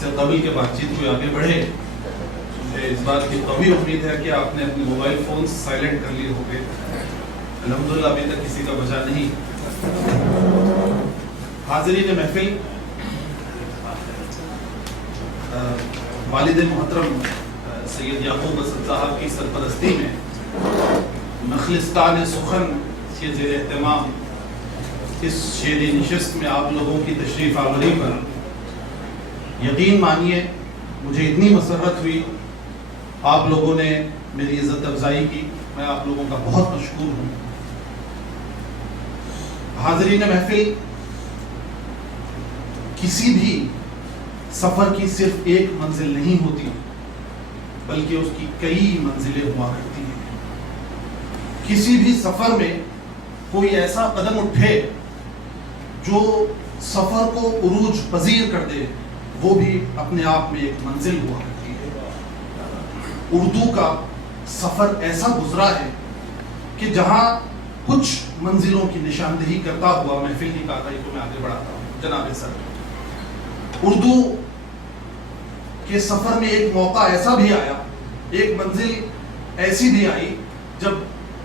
سے قبل کے بات چیت کو آگے بڑھے، مجھے اس بات کی قوی امید ہے کہ آپ نے اپنے موبائل فون سائلنٹ کر لیے ہوں گے۔ الحمدللہ ابھی تک کسی کا بچا نہیں۔ حاضرین محفل، والد محترم سید یعقوب اسد صاحب کی سرپرستی میں نخلستان سخن کے زیر اہتمام اس شعری نشست میں آپ لوگوں کی تشریف آوری پر یقین مانیے مجھے اتنی مسرت ہوئی، آپ لوگوں نے میری عزت افزائی کی، میں آپ لوگوں کا بہت مشکور ہوں۔ حاضرین محفل، کسی بھی سفر کی صرف ایک منزل نہیں ہوتی بلکہ اس کی کئی منزلیں ہوا کرتی ہیں۔ کسی بھی سفر میں کوئی ایسا قدم اٹھے جو سفر کو عروج پذیر کر دے، وہ بھی اپنے آپ میں ایک منزل ہوا کرتی ہے۔ اردو کا سفر ایسا گزرا ہے کہ جہاں کچھ منزلوں کی نشاندہی کرتا ہوا محفل کی کارروائی کو میں آگے بڑھاتا ہوں۔ جناب سر، اردو کے سفر میں ایک موقع ایسا بھی آیا، ایک منزل ایسی بھی آئی جب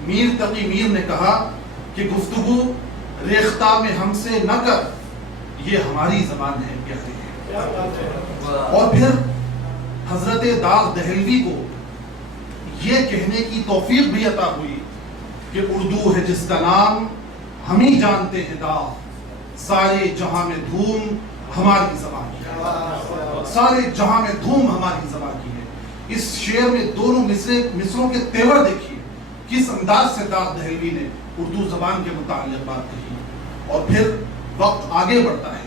میر تقی میر نے کہا کہ گفتگو ریختہ میں ہم سے نہ کر، یہ ہماری زبان ہے پیاری ہے۔ اور پھر حضرت داغ دہلوی کو یہ کہنے کی توفیق بھی عطا ہوئی کہ اردو ہے جس کا نام ہم ہی جانتے ہیں داغ، سارے جہاں میں دھوم ہماری زبان کی ہے، سارے جہاں میں دھوم ہماری زبان کی ہے۔ اس شعر میں دونوں مصروں کے تیور دیکھیے، کس انداز سے داغ دہلوی نے اردو زبان کے متعلق بات کہی۔ اور پھر وقت آگے بڑھتا ہے،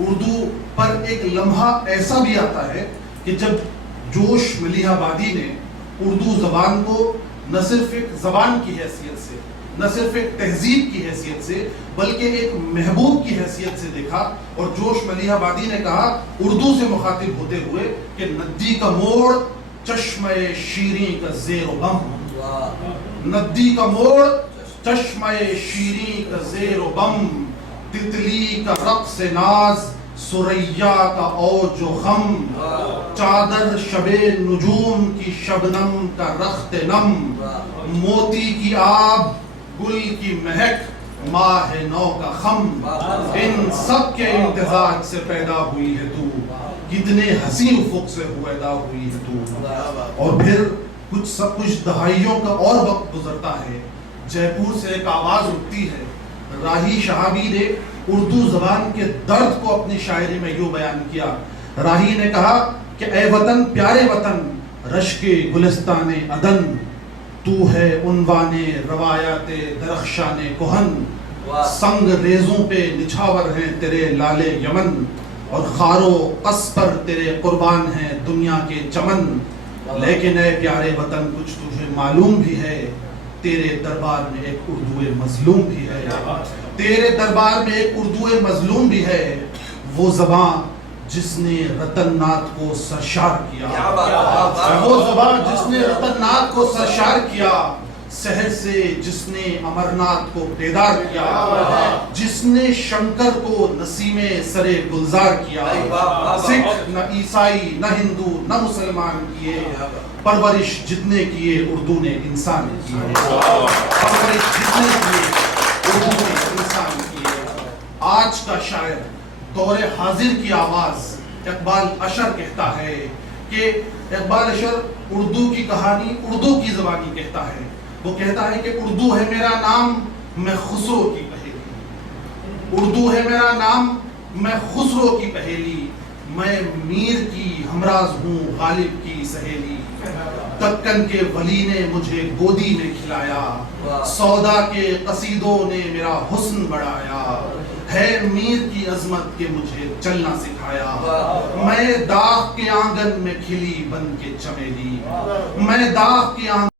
اردو پر ایک لمحہ ایسا بھی آتا ہے کہ جب جوش ملیح آبادی نے اردو زبان کو نہ صرف ایک زبان کی حیثیت سے، نہ صرف ایک تہذیب کی حیثیت سے، بلکہ ایک محبوب کی حیثیت سے دیکھا، اور جوش ملیح آبادی نے کہا اردو سے مخاطب ہوتے ہوئے کہ ندی کا موڑ چشمہ شیریں کا زیر و بم، ندی کا موڑ چشمہ شیریں کا زیر و بم، تتلی کا رقص ناز سریا کا اوج و خم، چادر شب نجوم کی شبنم کا رخت نم، موتی کی آب گل کی مہک ماہ نو کا خم، ان سب کے امتزاج سے پیدا ہوئی ہے تو، کتنے حسین افق سے پیدا ہوئی ہے تو۔ اور پھر کچھ دہائیوں کا اور وقت گزرتا ہے، جے پور سے ایک آواز اٹھتی ہے۔ راہی شہابی نے اردو زبان کے درد کو اپنی شاعری میں یوں بیان کیا۔ راہی نے کہا کہ اے وطن پیارے وطن، رشک گلستان عدن، تو ہے عنوان روایات درخشان کہن، سنگ ریزوں پہ نچھاور ہیں تیرے لالے یمن، اور خار و قص پر تیرے قربان ہیں دنیا کے چمن، لیکن اے پیارے وطن کچھ تجھے معلوم بھی ہے، تیرے دربار میں ایک اردو مظلوم بھی ہے، تیرے دربار میں ایک اردو مظلوم بھی ہے، وہ زبان جس نے رتن ناتھ کو سرشار کیا، وہ زبان جس نے رتن ناتھ کو سرشار کیا، سحر سے جس نے امرناتھ کو بیدار کیا، جس نے شنکر کو نسیم سر گلزار کیا، سکھ نہ عیسائی نہ ہندو نہ مسلمان کیے، پرورش جتنے کیے اردو نے انسان کیے، پرورش جتنے کیے اردو نے انسان کیے۔ آج کا شاعر دور حاضر کی آواز اقبال اشر کہتا ہے کہ اقبال اشر اردو کی کہانی اردو کی زبانی کہتا ہے۔ وہ کہتا ہے کہ اردو ہے میرا نام میں خسرو کی پہیلی، اردو ہے میرا نام میں خسرو کی پہیلی، میں میر کی ہمراز ہوں غالب کی سہیلی، دکن کے ولی نے مجھے گودی میں کھلایا، سودا کے قصیدوں نے میرا حسن بڑھایا، ہے میر کی عظمت کے مجھے چلنا سکھایا، میں داغ کے آنگن میں کھلی بن کے چمیلی، میں داغ کے آنگن